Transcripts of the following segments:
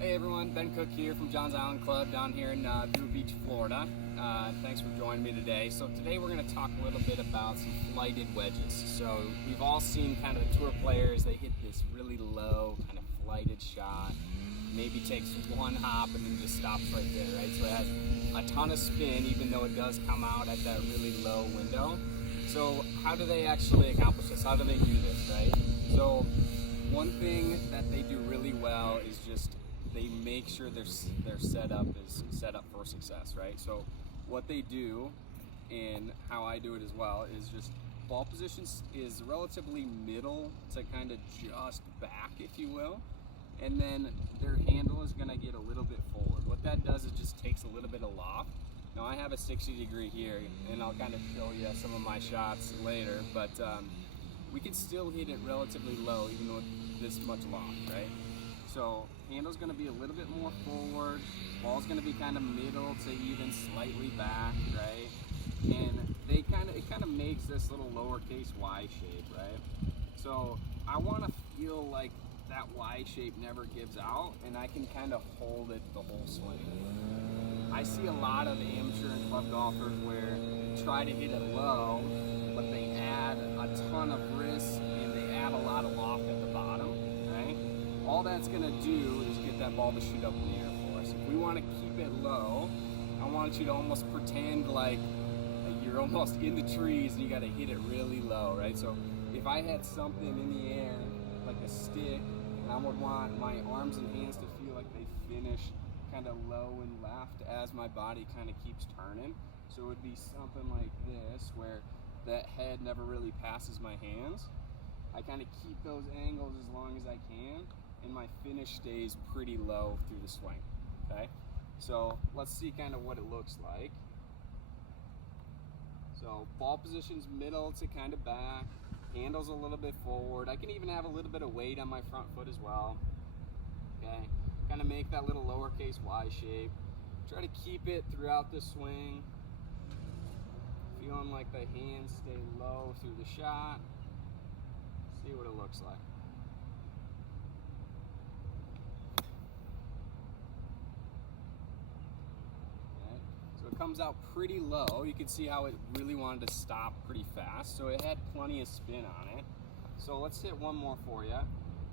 Hey everyone, Ben Cook here from John's Island Club down here in Vero Beach, Florida. Thanks for joining me today. So today we're going to talk a little bit about some flighted wedges. So we've all seen kind of the tour players, they hit this really low kind of flighted shot, maybe takes one hop and then just stops right there, right? So it has a ton of spin even though it does come out at that really low window. So how do they actually accomplish this? How do they do this, right? So one thing that they do really well is just they make sure their setup is set up for success, right? So what they do, and how I do it as well, is just ball positions is relatively middle to kind of just back, if you will, and then their handle is going to get a little bit forward. What that does is just takes a little bit of loft. Now I have a 60-degree here, and I'll kind of show you some of my shots later, but we can still hit it relatively low even with this much loft, right? So handle's going to be a little bit more forward, ball's going to be kind of middle to even slightly back, right? And it kind of makes this little lowercase y shape, right? So I want to feel like that Y shape never gives out, and I can kind of hold it the whole swing. I see a lot of amateur and club golfers where they try to hit it low, but they add a ton of wrist and they add a lot of loft at the bottom, right? All that's gonna do is get that ball to shoot up in the air for us. If we want to keep it low, I want you to almost pretend like you're almost in the trees and you got to hit it really low, right? So if I had something in the air, like a stick, and I would want my arms and hands to feel like they finish kind of low and left as my body kind of keeps turning. So it would be something like this, where that head never really passes my hands. I kind of keep those angles as long as I can, and my finish stays pretty low through the swing, okay? So let's see kind of what it looks like. So ball position's middle to kind of back, handle's a little bit forward. I can even have a little bit of weight on my front foot as well, okay? Kind of make that little lowercase y shape. Try to keep it throughout the swing. Feeling like the hands stay low through the shot. See what it looks like. Okay. So it comes out pretty low. You can see how it really wanted to stop pretty fast. So it had plenty of spin on it. So let's hit one more for you.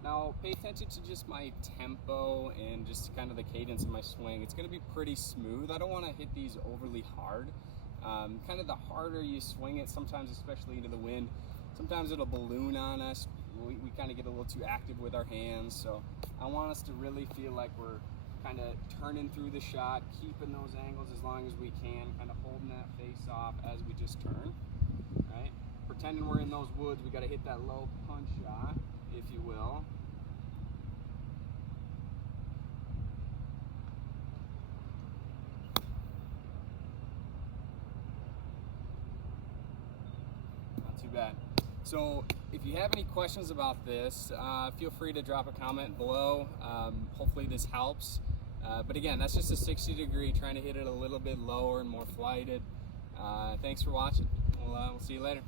Now pay attention to just my tempo and just kind of the cadence of my swing. It's going to be pretty smooth. I don't want to hit these overly hard. Kind of the harder you swing it, sometimes especially into the wind, sometimes it'll balloon on us. We kind of get a little too active with our hands. So I want us to really feel like we're kind of turning through the shot, keeping those angles as long as we can, kind of holding that face off as we just turn, right? Pretending we're in those woods, we got to hit that low punch shot, if you will. Not too bad. So if you have any questions about this, feel free to drop a comment below. Hopefully this helps. But again, that's just a 60-degree, trying to hit it a little bit lower and more flighted. Thanks for watching. We'll see you later.